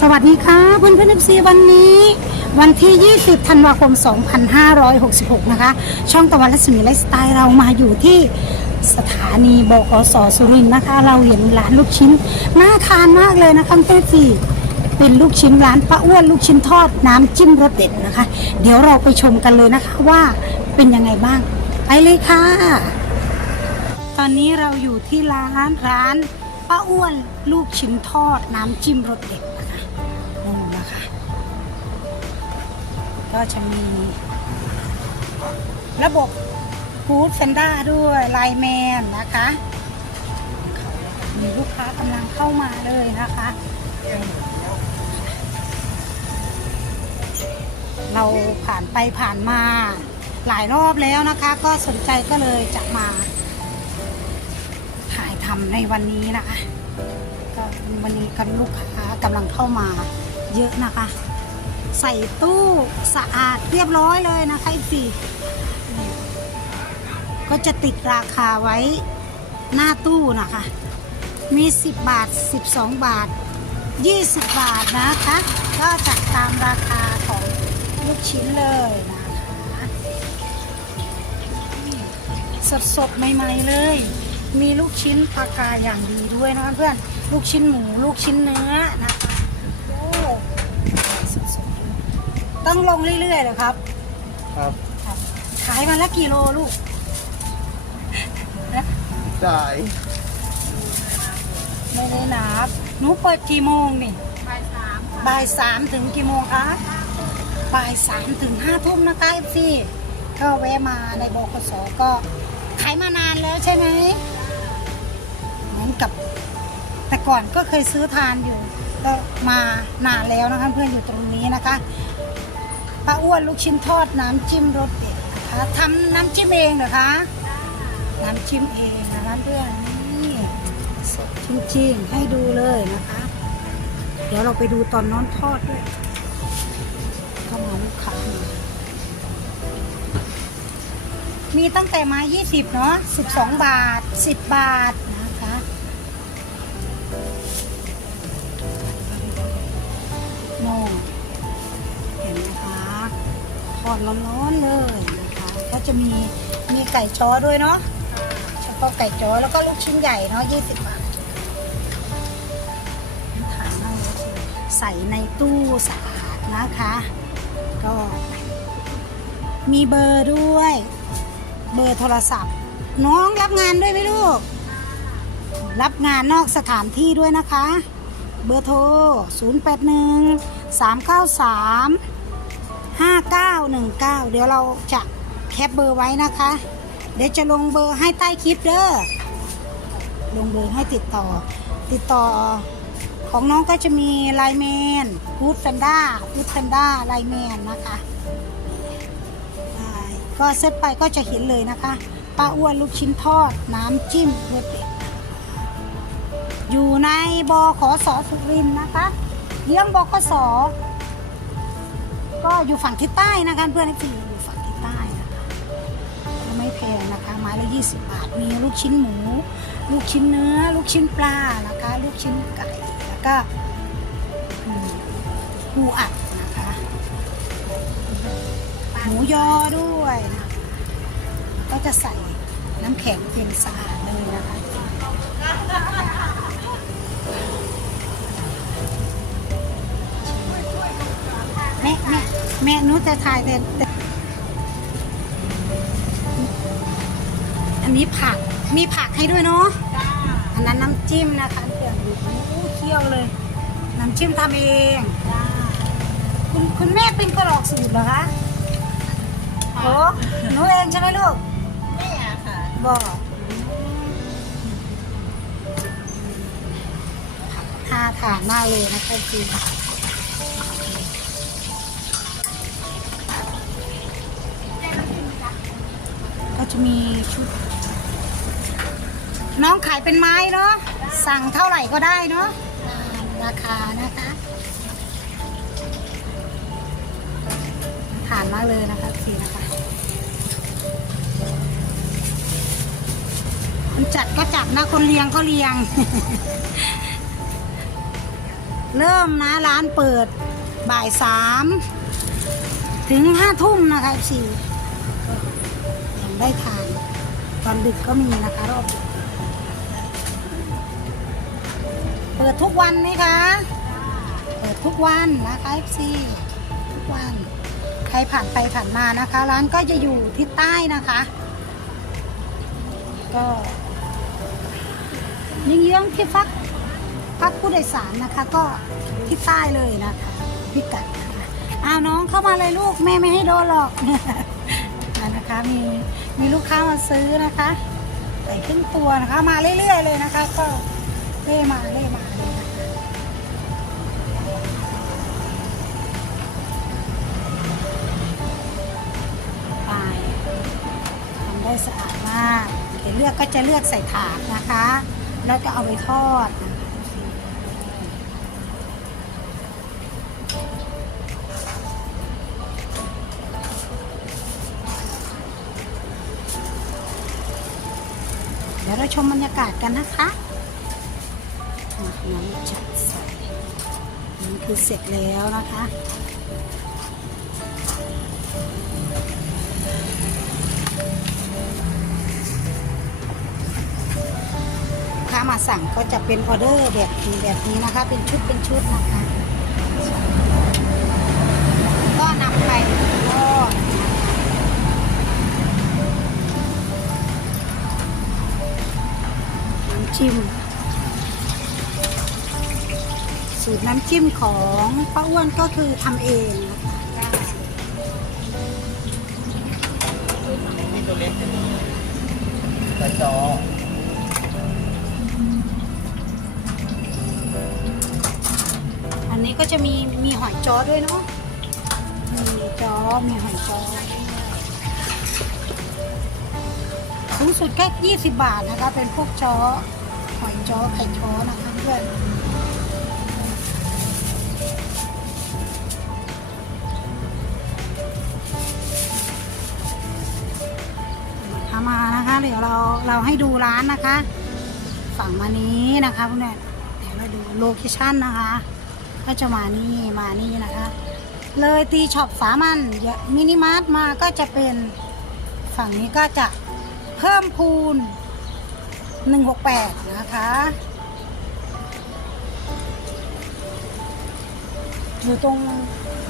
สวัสดีค่ะเพื่อนเพื่อนซีวันนี้ วันที่ 20 ธันวาคม 2566 นะคะ ช่องตะวันและสุนีไลฟ์สไตล์เรามาอยู่ที่สถานีบกสสุรินทร์นะคะ เราเห็นร้านลูกชิ้นน่าทานมากเลยนะคะเพื่อนซีเป็นลูกชิ้นร้านป้าอ้วนลูกชิ้นทอดน้ำจิ้มรสเด็ดนะคะ เดี๋ยวเราไปชมกันเลยนะคะว่าเป็นยังไงบ้าง ไปเลยค่ะ ตอนนี้เราอยู่ที่ร้านร้านป้าอ้วนลูกชิ้นทอดน้ำจิ้มรสเด็ด ก็จะมี ระบบฟูดเฟนด้าด้วยไลแมนนะคะ มีลูกค้ากำลังเข้ามาเลยนะคะ เราผ่านไปผ่านมาหลายรอบแล้วนะคะ ก็สนใจก็เลยจะมาถ่ายทำในวันนี้นะคะก็วันนี้กันลูกค้ากำลังเข้ามาเยอะนะคะ ใส่ตู้สะอาดเรียบร้อยเลยนะคะอีกสี่ก็จะติดราคาไว้หน้าตู้นะคะ มี 10 บาท 12 บาท 20 บาทนะคะ ก็จะตามราคาของลูกชิ้นเลยนะคะสดสดๆใหม่ๆเลย มีลูกชิ้นปลากายอย่างดีด้วยนะคะเพื่อน ลูกชิ้นหมู ลูกชิ้นเนื้อนะคะโอ้สด ต้องลงเรื่อยๆเลยครับ ครับครับ ขายมาละกี่โลลูก จ่ายไม่ได้นับหนูเปิดกี่โมงนี่บ่ายสามบ่ายสามถึงกี่โมงคะบ่ายสามถึงห้าทุ่มนะคะพี่ก็แวะมาในบกสก็ขายมานานแล้วใช่ไหมเหมือนกับ แต่ก่อนก็เคยซื้อทานอยู่ ก็มานานแล้วนะคะเพื่อนอยู่ตรงนี้นะคะ ป้าอ้วนลูกชิ้นทอดน้ำจิ้มรสเด็ดนะคะทำน้ำจิ้มเองเหรอคะ น้ำจิ้มเองนะคะเพื่อนนี่สดจริงๆให้ดูเลยนะคะ เดี๋ยวเราไปดูตอนน้อนทอดด้วยเข้ามาลูกค้ามามีตั้งแต่มา 20 เนาะ12 บาท 10 บาทนะคะน่เห็นไหมคะ ทอดร้อนๆเลยนะคะก็จะมีมีไก่จ้อด้วยเนาะเฉพาะไก่จ้อแล้วก็ลูกชิ้นใหญ่เนาะ20 บาทถาาใส่ในตู้สะอาดนะคะ ก็มีเบอร์ด้วย เบอร์โทรศัพท์ น้องรับงานด้วยไหมลูก รับงานนอกสถานที่ด้วยนะคะ เบอร์โทร 081 393 5919 เดี๋ยวเราจะแคปเบอร์ไว้นะคะ เดี๋ยวจะลงเบอร์ให้ใต้คลิปเด้อลงเบอร์ให้ติดต่อ ติดต่อของน้องก็จะมีไลแมนฟูดแพนด้าฟูดแพนด้าไลแมนนะคะก็เซตไปก็จะเห็นเลยนะคะป้าอ้วนลูกชิ้นทอดน้ำจิ้มเด็ดอยู่ในบขสสุรินนะคะเยี่ยงบขส ก็อยู่ฝั่งทิศใต้นะคะเพื่อนที่อยู่ฝั่งทิศใต้นะคะไม่แพงนะคะไม้ละ20 บาท มีลูกชิ้นหมู ลูกชิ้นเนื้อ ลูกชิ้นปลานะคะ ลูกชิ้นไก่แล้วก็อืมปูอัดนะคะหมูยอด้วยนะคะก็จะใส่น้ำแข็งเป็นสะอาดเลยนะคะแม่แม่ แม่หนูจะถ่ายแต่แต่อันนี้ผักมีผักให้ด้วยเนาะจ้าอันนั้นน้ำจิ้มนะคะเพื่อนดูโอ้เคี่ยวเลย น้ำจิ้มทำเองจ้าคุณคุณแม่เป็นกระหลอกสูตรเหรอคะโอ้หนูเองใช่ไหมลูกแม่ค่ะบอกน่าทานมากเลยนะคะจริง น้องขายเป็นไม้เนาะสั่งเท่าไหร่ก็ได้เนาะตามราคานะคะทานมากเลยนะคะสีนะคะคนจัดก็จัดนะคนเลี้ยงก็เลี้ยง เริ่มนะร้านเปิดบ่ายสามถึงห้าทุ่มนะคะสี่ยังได้ทาน ตอนดึกก็มีนะคะรอบเปิดทุกวันไหมคะ เปิดทุกวันนะคะ FC ทุกวัน ใครผ่านไปผ่านมานะคะ ร้านก็จะอยู่ที่ใต้นะคะ ก็ยิงเยื้องที่ฟักพักผู้โดยสารนะคะก็ที่ใต้เลยนะคะพิกัดอ้าวน้องเข้ามาเลยลูกแม่ไม่ให้โดนหรอกนะคะมีมีลูกค้า ซื้อนะคะใส่ครึ่งตัวนะคะ มาเรื่อยๆเลยนะคะ ก็เร่มาเร่มาเลยนะคะไปทำได้สะอาดมากเดี๋ยวเลือกก็จะเลือกใส่ถาดนะคะ แล้วก็เอาไปทอดนะคะ ดี๋ยวเราชมบรรยากาศกันนะคะน้ำจัดใส่นี่คือเสร็จแล้วนะคะลูกค้ามาสั่งก็จะเป็นออเดอร์แบบนี้แบบนี้นะคะ เป็นชุดเป็นชุดนะคะ น้ำจิ้มของป้าอ้วนก็คือทำเองนะคะนี่ตัวเล็กกระจออันนี้ก็จะมีมีหอยจ้อด้วยเนาะ มีจ้อมีหอยจ้อสูงสุดแค่20 บาทนะคะ เป็นพวกจ้อหอยจ้อไข่จ้อนะคะเพื่อน เดี๋ยวเราเราให้ดูร้านนะคะ ฝั่งมานี้นะคะพวกเนี้ยเดี๋ยวเราดูโลเคชั่นนะคะ ก็จะมานี่มานี่นะคะ เลยตีช็อปสามัญมินิมาร์ทมาก็จะเป็นฝั่งนี้ก็จะเพิ่มพูน168 นะคะอยู่ตรง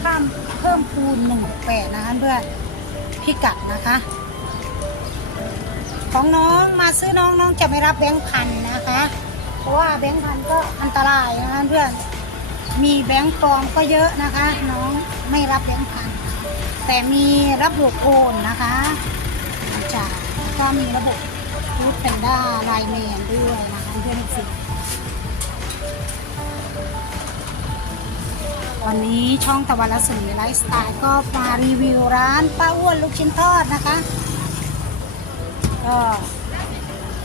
ข้ามเพิ่มพูน168นะคะเพื่อนพิกัดนะคะ ของน้องมาซื้อน้องน้องจะไม่รับแบงค์พันนะคะ เพราะว่าแบงค์พันก็อันตรายนะคะเพื่อนมีแบงค์ปลอมก็เยอะนะคะ น้องไม่รับแบงค์พันแต่มีระบบโอนนะคะจายแล้วก็มีระบบรูดแพนด้าไลน์แมนด้วยนะคะเพื่อนสิวันนี้ช่องตะวันรัศมีไลฟ์สไตล์ก็มารีวิวร้านป้าอ้วนลูกชิ้นทอดนะคะ ก็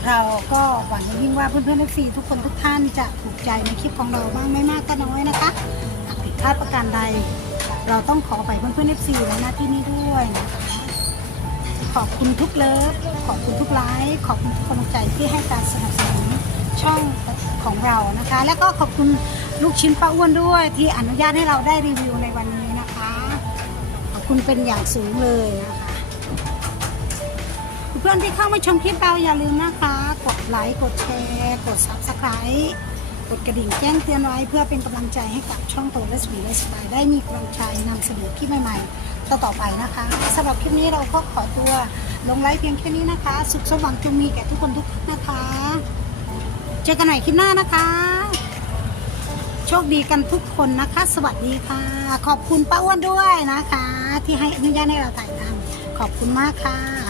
เราก็หวังยิ่งว่าเพื่อนๆในฟรีทุกคนทุกท่านจะถูกใจในคลิปของเราบ้างไม่มากก็น้อยนะคะหากผิดพลาดประการใด เราต้องขอไปเพื่อนๆในฟรีและหน้าที่นี้ด้วยนะคะขอบคุณทุกเลิฟขอบคุณทุกไลค์ขอบคุณทุกกำลังใจที่ให้การสนับสนุนช่องของเรานะคะ และก็ขอบคุณลูกชิ้นป้าอ้วนด้วยที่อนุญาตให้เราได้รีวิวในวันนี้นะคะ ขอบคุณเป็นอย่างสูงเลยนะคะ พื่อนที่เข้ามาชมคลิปเราอย่าลืมนะคะ กดไลค์กดแชร์กด subscribe กดกระดิ่งแจ้งเตือนไว้เพื่อเป็นกำลังใจให้กับช่องโตและสวีและสบายได้มีกำลังใจนำเสนอคลิปใหม่ๆต่อต่อไปนะคะสำหรับคลิปนี้เราก็ขอตัวลงไลค์เพียงแค่นี้นะคะ สุขสมหวังจงมีแก่ทุกคนทุกท่านนะคะ เจอกันใหม่คลิปหน้านะคะ โชคดีกันทุกคนนะคะ สวัสดีค่ะ ขอบคุณป้าอ้วนด้วยนะคะ ที่ให้อนุญาตให้เราถ่ายทำขอบคุณมากค่ะ